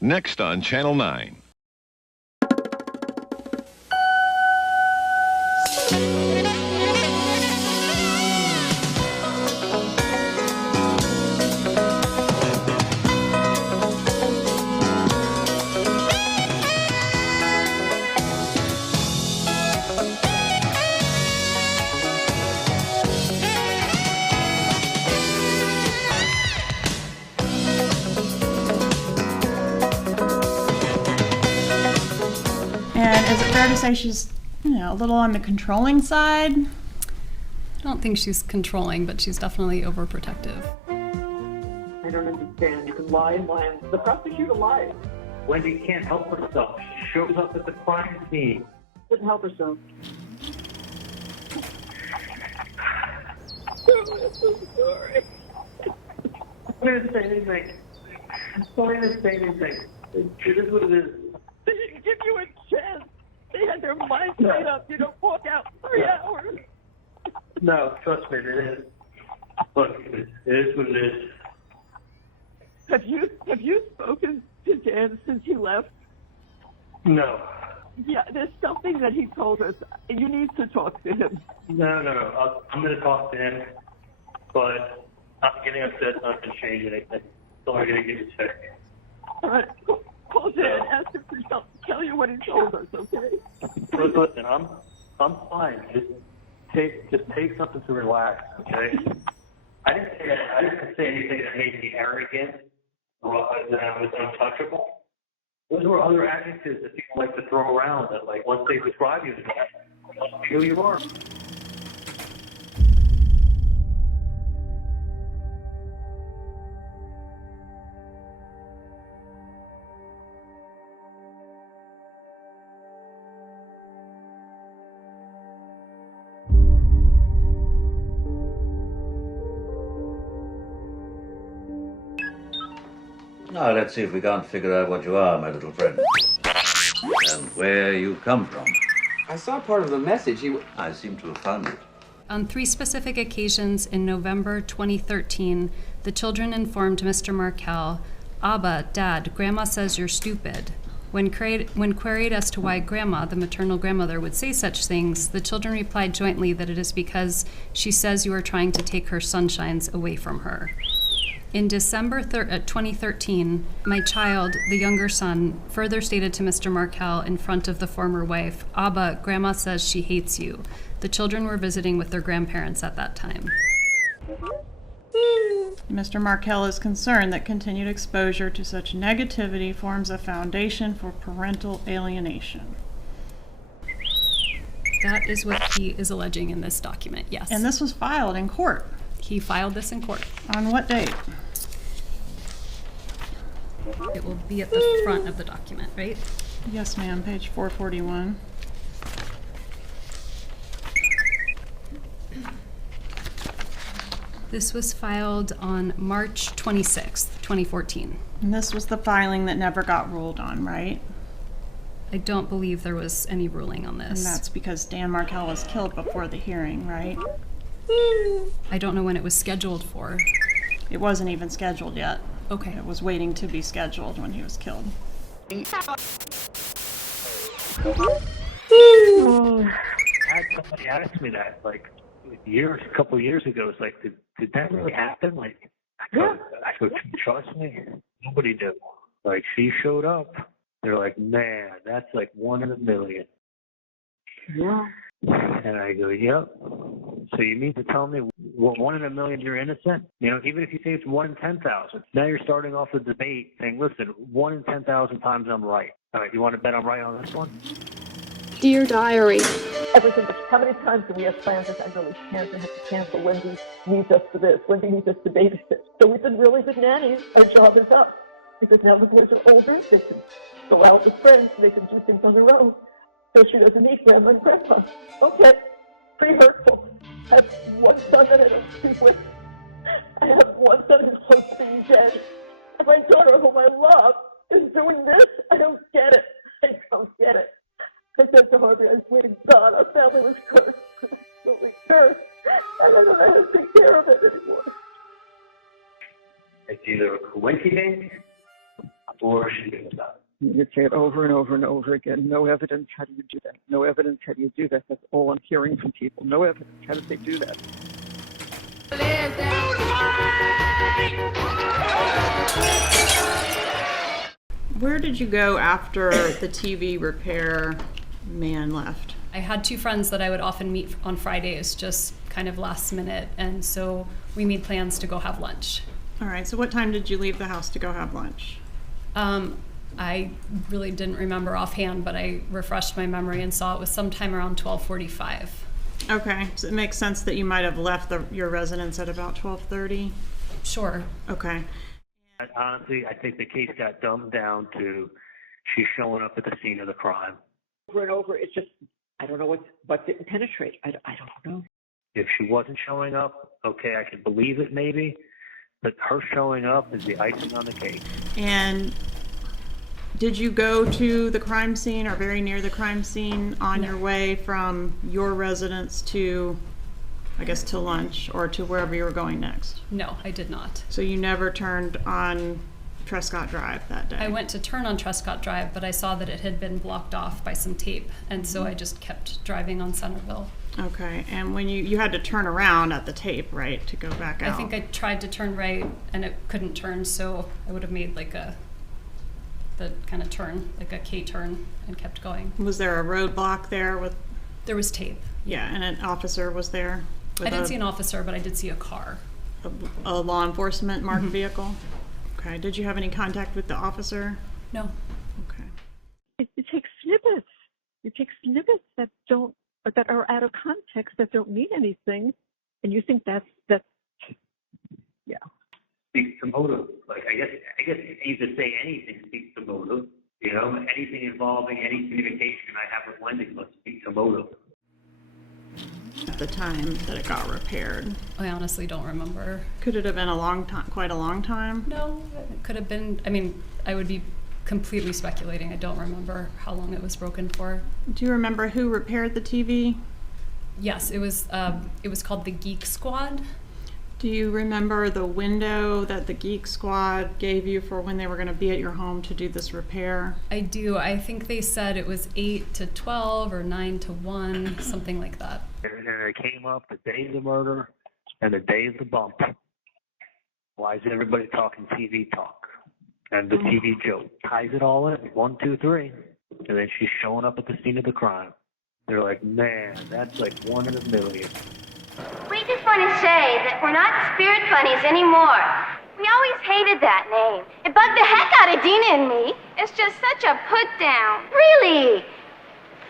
Next on Channel 9. And is it fair to say she's, a little on the controlling side? I don't think she's controlling, but she's definitely overprotective. I don't understand. You can lie and lie. The prosecutor lies. Wendi can't help herself. She shows up at the crime scene. Couldn't help herself. I'm so sorry. I'm not going to say anything. I'm not going to say anything. It is what it is. They didn't give you a chance. They had their minds made up. You don't walk out 3 hours. No, trust me, it is. Look, it is what it is. Have you spoken to Dan since he left? No. Yeah, there's something that he told us. You need to talk to him. No. I'm going to talk to him, but I'm getting upset. Not going to change anything. So I'm going to get you sick. All right, call Dan. Ask him to tell you what he told us, okay? Listen, I'm fine. Just take something to relax, okay? I didn't say anything that made me arrogant or that I was untouchable. Those were other adjectives that people like to throw around that, like, once they describe you, who you are. Now, let's see if we can't figure out what you are, my little friend. And where you come from. I saw part of the message. I seem to have found it. On 3 specific occasions in November 2013, the children informed Mr. Markel, "Abba, Dad, Grandma says you're stupid." When queried as to why Grandma, the maternal grandmother, would say such things, the children replied jointly that it is because she says you are trying to take her sunshines away from her. In December 2013, my child, the younger son, further stated to Mr. Markel in front of the former wife, "Abba, Grandma says she hates you." The children were visiting with their grandparents at that time. Mr. Markel is concerned that continued exposure to such negativity forms a foundation for parental alienation. That is what he is alleging in this document, yes. And this was filed in court. He filed this in court. On what date? It will be at the front of the document, right? Yes, ma'am, page 441. This was filed on March 26th, 2014. And this was the filing that never got ruled on, right? I don't believe there was any ruling on this. And that's because Dan Markel was killed before the hearing, right? I don't know when it was scheduled for. It wasn't even scheduled yet. Okay. It was waiting to be scheduled when he was killed. Had somebody ask me that, like, a couple of years ago. It's like, did that really happen? Like, I could trust me. Nobody knew. Like, she showed up. They're like, man, that's like 1 in a million. Yeah. And I go, yep. So you mean to tell me 1 in a million you're innocent? Even if you say it's 1 in 10,000. Now you're starting off the debate saying, listen, 1 in 10,000 times I'm right. All right, you want to bet I'm right on this one? Dear Diary. Everything. How many times do we have plans that I really can't and have to cancel? Wendi needs us for this. Wendi needs us to babysit. So we've been really good nannies. Our job is up. Because now the boys are older, they can go out with friends, they can do things on their own. So she doesn't need grandma and grandpa. Okay, pretty hurtful. I have one son that I don't speak with. I have one son who's close to being dead. And my daughter, whom I love, is doing this. I don't get it. I don't get it. I said to Harvey, I swear to God, our family was cursed. Absolutely cursed. And I don't know how to take care of it anymore. It's either a coincidence or she didn't stop. You say it over and over and over again. No evidence. How do you do that? No evidence. How do you do that? That's all I'm hearing from people. No evidence. How did they do that? Where did you go after the TV repair man left? I had two friends that I would often meet on Fridays, just kind of last minute, and so we made plans to go have lunch. All right, so what time did you leave the house to go have lunch? I really didn't remember offhand, but I refreshed my memory and saw it was sometime around 12:45. Okay, so it makes sense that you might have left your residence at about 12:30? Sure. Okay. Honestly, I think the case got dumbed down to she's showing up at the scene of the crime. Over and over, it's just, I don't know what didn't penetrate. I don't know. If she wasn't showing up, okay, I could believe it maybe, but her showing up is the icing on the cake. And did you go to the crime scene or very near the crime scene on your way from your residence to, I guess, to lunch or to wherever you were going next? No, I did not. So you never turned on Trescott Drive that day? I went to turn on Trescott Drive, but I saw that it had been blocked off by some tape, and so I just kept driving on Centerville. Okay, and when you had to turn around at the tape, right, to go back out? I think I tried to turn right, and it couldn't turn, so I would have made like the kind of turn, like a K-turn, and kept going. Was there a roadblock there with? There was tape. Yeah, and an officer was there? I didn't see an officer, but I did see a car. A law enforcement marked vehicle? Okay, did you have any contact with the officer? No. Okay. You take snippets. You take snippets that are out of context, that don't mean anything, and you think that's yeah. Speaks to motive. Like I guess you could say anything speaks to motive. You know, anything involving any communication I have with Wendi must speak to motive. At the time that it got repaired. I honestly don't remember. Could it have been a long time, quite a long time? No, it could have been, I mean, I would be completely speculating. I don't remember how long it was broken for. Do you remember who repaired the TV? Yes, it was called the Geek Squad. Do you remember the window that the Geek Squad gave you for when they were going to be at your home to do this repair? I do. I think they said it was 8 to 12 or 9 to 1, something like that. And it came up the day of the murder and the day of the bump. Why is everybody talking TV talk? And the TV joke ties it all in. 1, 2, 3. And then she's showing up at the scene of the crime. They're like, man, that's like 1 in a million. We just want to say that we're not spirit bunnies anymore. We always hated that name. It bugged the heck out of Dina and me. It's just such a put down. Really.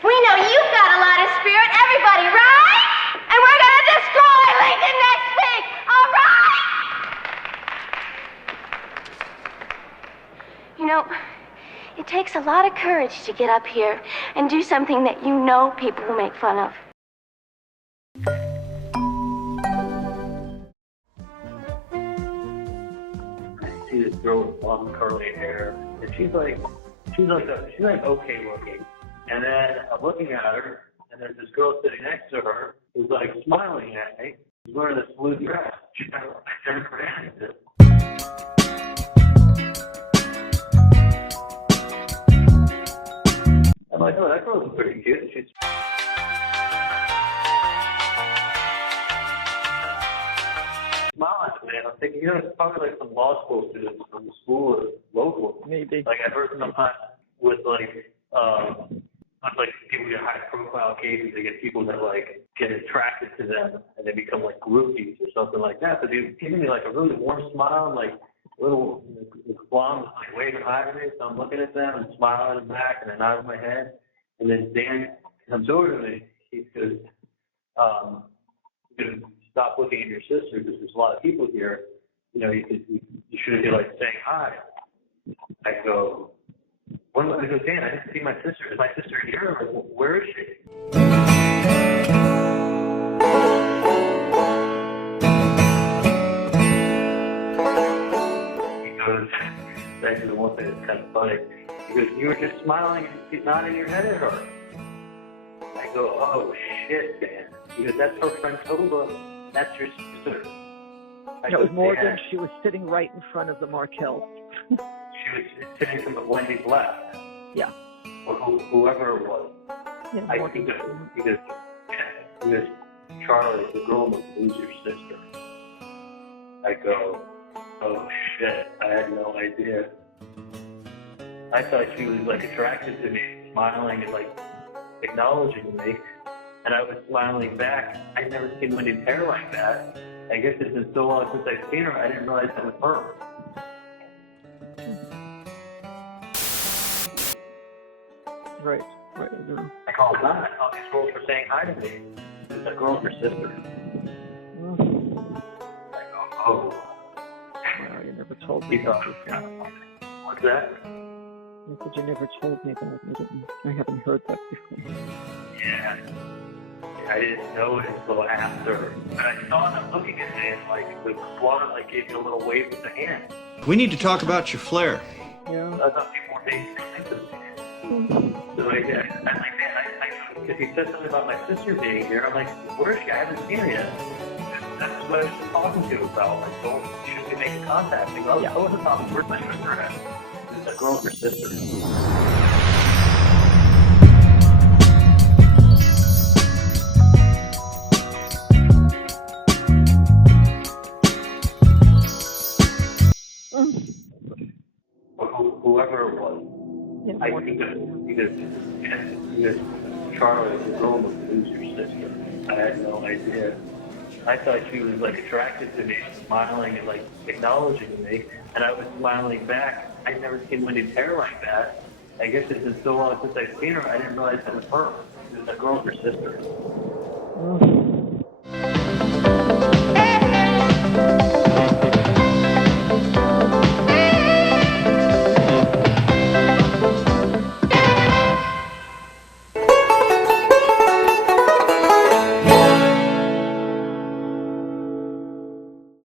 We know you've got a lot of spirit, everybody, right? And we're going to destroy Lincoln next week, all right? You know, it takes a lot of courage to get up here and do something that you know people will make fun of. This girl with long curly hair, and she's like okay looking. And then I'm looking at her, and there's this girl sitting next to her who's like smiling at me. She's wearing this blue dress. She's kind of like Jennifer Aniston. I'm like, oh, that girl's pretty cute. She's smiling at me, and I'm thinking, it's probably like some law school students from the school or local. Maybe. Like I've heard sometimes with people get high profile cases, they get people that like get attracted to them and they become like groupies or something like that. So they're giving me like a really warm smile, and like little blonde like waving hi to me. So I'm looking at them and smiling at them back, and I nod my head. And then Dan comes over to me. He says, "You stop looking at your sister because there's a lot of people here. You know, you shouldn't be like saying hi." I go, Dan, I didn't see my sister. Is my sister here, or where is she? He goes, actually, the one thing that's kind of funny. He goes, you were just smiling and nodding your head at her. I go, oh shit, Dan. He goes, that's her friend Toba. That's your sister. It was Morgan. She was sitting right in front of the Markel. She was sitting to Wendy's left. Yeah. Or whoever it was. Yeah, I Morgan. because Charlie, the girl must lose your sister. I go, oh shit, I had no idea. I thought she was like attracted to me, smiling and like acknowledging me, and I was smiling back. I'd never seen Wendy's hair like that. I guess it's been so long since I've seen her, I didn't realize that was her. Right. I called back. I thought these girls were saying hi to me. That girl's her sister. I go, oh. Wow, you never told me. What's that? I said you never told me that. I haven't heard that before. Yeah. I didn't know it until after. And I saw them looking at me, and like the squad like gave me a little wave with the hand. We need to talk about your flair. Yeah. I thought people were being defensive. So I'm like, man, if he said something about my sister being here, I'm like, where is she? I haven't seen her yet. That's what I was talking to you about. Like, don't should be making contact. Like, oh yeah, I wasn't talking. Where's my sister at? That girl's her sister. Whoever it was. Yeah, I think because Charlie, the girl must lose your sister. I had no idea. I thought she was like attracted to me, smiling and like acknowledging me, and I was smiling back. I'd never seen Wendy's hair like that. I guess it's been so long since I've seen her, I didn't realize that was her. That girl's her sister.